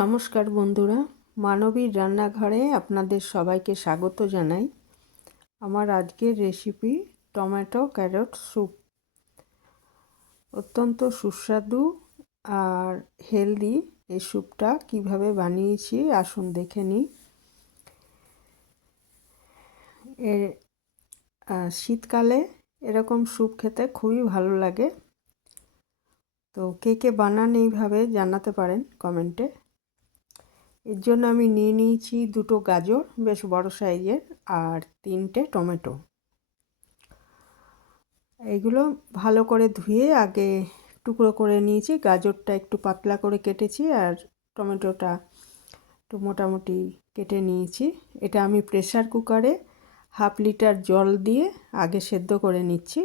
নমস্কার বন্ধুরা, মানবীর রান্নাঘরে আপনাদের সবাইকে স্বাগত জানাই। আমার আজকের রেসিপি টমেটো ক্যারট স্যুপ। অত্যন্ত সুস্বাদু আর হেলদি এই স্যুপটা কিভাবে বানিয়েছি আসুন দেখে নিই। শীতকালে এরকম স্যুপ খেতে খুবই ভালো লাগে। তো কে কে বানান এইভাবে জানাতে পারেন কমেন্টে। এর জন্য আমি নিয়ে নিয়েছি 2টো গাজর বেশ বড় সাইজের আর 3টে টমেটো। এইগুলো ভালো করে ধুয়ে আগে টুকরো করে নিয়েছি। গাজরটা একটু পাতলা করে কেটেছি আর টমেটোটা একটু মোটামুটি কেটে নিয়েছি। এটা আমি প্রেসার কুকারে 1/2 লিটার জল দিয়ে আগে সেদ্ধ করে নিচ্ছি।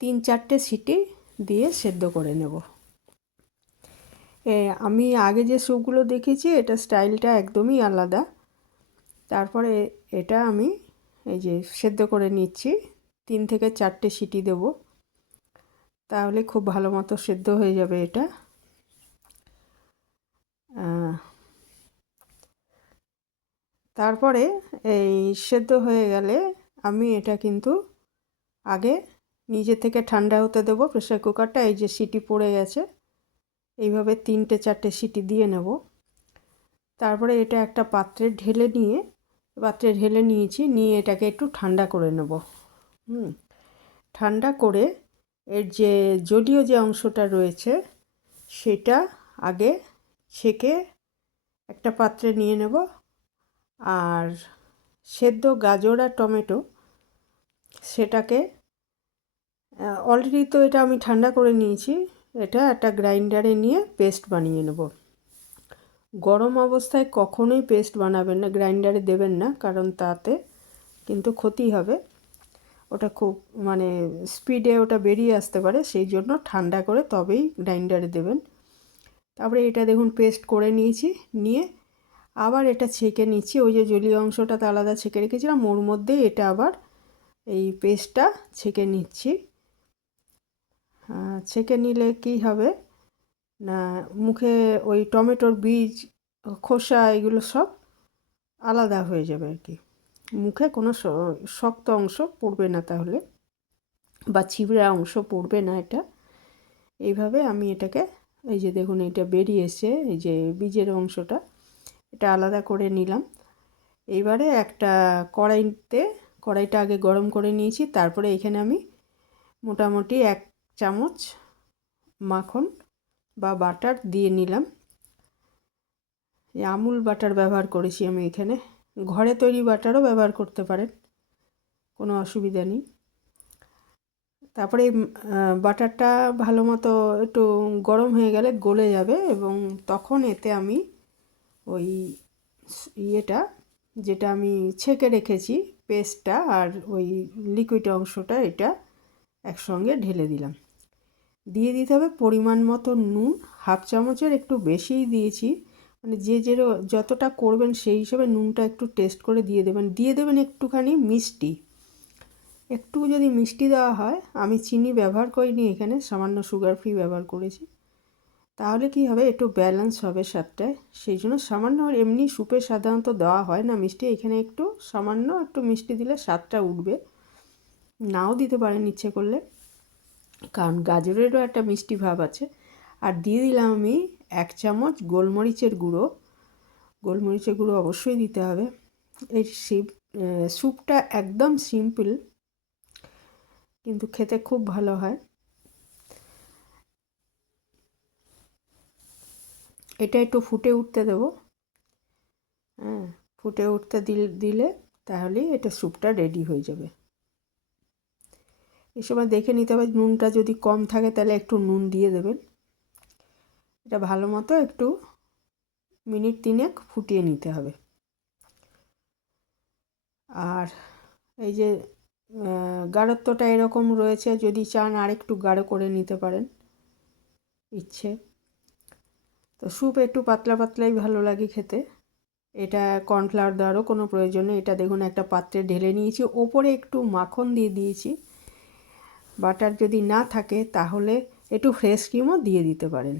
3-4টে সিটি দিয়ে সেদ্ধ করে নেব। আমি আগে যে স্যুপগুলো দেখেছি এটা স্টাইলটা একদমই আলাদা। তারপরে এটা আমি এই যে সেদ্ধ করে নিচ্ছি। 3 থেকে 4টে সিটি দেব, তাহলে খুব ভালো মতো সেদ্ধ হয়ে যাবে এটা। তারপরে এই সেদ্ধ হয়ে গেলে আমি এটা কিন্তু আগে নিজে থেকে ঠান্ডা হতে দেব। প্রেসার কুকারটা এই যে সিটি পড়ে গেছে, এইভাবে 3-4টে সিটি দিয়ে নেব। তারপরে এটা একটা পাত্রে ঢেলে নিয়েছি, নিয়ে এটাকে একটু ঠান্ডা করে নেব। ঠান্ডা করে এর যে জলীয় যে অংশটা রয়েছে সেটা আগে ছেঁকে একটা পাত্রে নিয়ে নেব। আর সেদ্ধ গাজর আর টমেটো সেটাকে অলরেডি তো এটা আমি ঠান্ডা করে নিয়েছি, এটা একটা গ্রাইন্ডারে নিয়ে পেস্ট বানিয়ে নেব। গরম অবস্থায় কখনোই পেস্ট বানাবেন না, গ্রাইন্ডারে দেবেন না, কারণ তাতে কিন্তু ক্ষতি হবে। ওটা খুব স্পিডে ওটা বেরিয়ে আসতে পারে, সেই জন্য ঠান্ডা করে তবেই গ্রাইন্ডারে দেবেন। তারপরে এটা দেখুন পেস্ট করে নিয়েছি, নিয়ে আবার এটা ছেঁকে নিচ্ছি। ওই যে জলীয় অংশটা তো আলাদা ছেঁকে রেখেছিলাম, ওর মধ্যে এটা আবার এই পেস্টটা ছেঁকে নিচ্ছি। ছেঁকে নিলে কী হবে না, মুখে ওই টমেটোর বীজ খোসা এগুলো সব আলাদা হয়ে যাবে আর কি। মুখে কোনো শক্ত অংশ পড়বে না তাহলে, বা ছিবড়া অংশ পড়বে না। এটা এইভাবে আমি এটাকে এই যে দেখুন এটা বেরিয়ে এসে এই যে বীজের অংশটা এটা আলাদা করে নিলাম। এইবারে একটা কড়াইটা আগে গরম করে নিয়েছি। তারপরে এখানে আমি মোটামুটি 1 চামচ মাখন বা বাটার দিয়ে নিলাম। এই আমুল বাটার ব্যবহার করেছি আমি এখানে, ঘরে তৈরি বাটারও ব্যবহার করতে পারেন, কোনো অসুবিধা নেই। তারপরে বাটারটা ভালো মতো একটু গরম হয়ে গেলে গলে যাবে, এবং তখন এতে আমি ওই যেটা আমি ছেঁকে রেখেছি পেস্টটা আর ওই লিকুইড অংশটা এটা একসঙ্গে ঢেলে দিলাম। দিয়ে দিতে হবে পরিমাণ মতো নুন, 1/2 চামচের একটু বেশিই দিয়েছি। যে যতটা করবেন সেই হিসেবে নুনটা একটু টেস্ট করে দিয়ে দেবেন একটুখানি মিষ্টি। একটু যদি মিষ্টি দেওয়া হয়, আমি চিনি ব্যবহার করিনি এখানে, সামান্য সুগার ফ্রি ব্যবহার করেছি, তাহলে কি হবে একটু ব্যালেন্স হবে স্বাদটায়। সেই জন্য সামান্য, এমনি স্যুপে সাধারণত দেওয়া হয় না মিষ্টি, এখানে একটু সামান্য একটু মিষ্টি দিলে স্বাদটা উঠবে। নাও দিতে পারেন ইচ্ছে করলে, কারণ গাজরেরও একটা মিষ্টি ভাব আছে। আর দিয়ে দিলাম আমি 1 চামচ গোলমরিচের গুঁড়ো অবশ্যই দিতে হবে। এই স্যুপটা একদম সিম্পল, কিন্তু খেতে খুব ভালো হয়। এটা একটু ফুটে উঠতে দেবো। ফুটে উঠতে দিলে তাহলেই এটা স্যুপটা রেডি হয়ে যাবে। এই সময় দেখে নিতে হবে, নুনটা যদি কম থাকে তাহলে একটু নুন দিয়ে দেবেন। এটা ভালো মতো একটু মিনিট 3 ফুটিয়ে নিতে হবে। আর এই যে গাঢ়ত্বটা এরকম রয়েছে, যদি চান আর একটু গাঢ় করে নিতে পারেন ইচ্ছে। তো স্যুপ একটু পাতলা পাতলাই ভালো লাগে খেতে। এটা কর্নফ্লাওয়ার দেওয়ারও কোনো প্রয়োজন নেই। এটা দেখুন একটা পাত্রে ঢেলে নিয়েছি, ওপরে একটু মাখন দিয়ে দিয়েছি। বাটার যদি না থাকে তাহলে একটু ফ্রেশ ক্রিমও দিয়ে দিতে পারেন।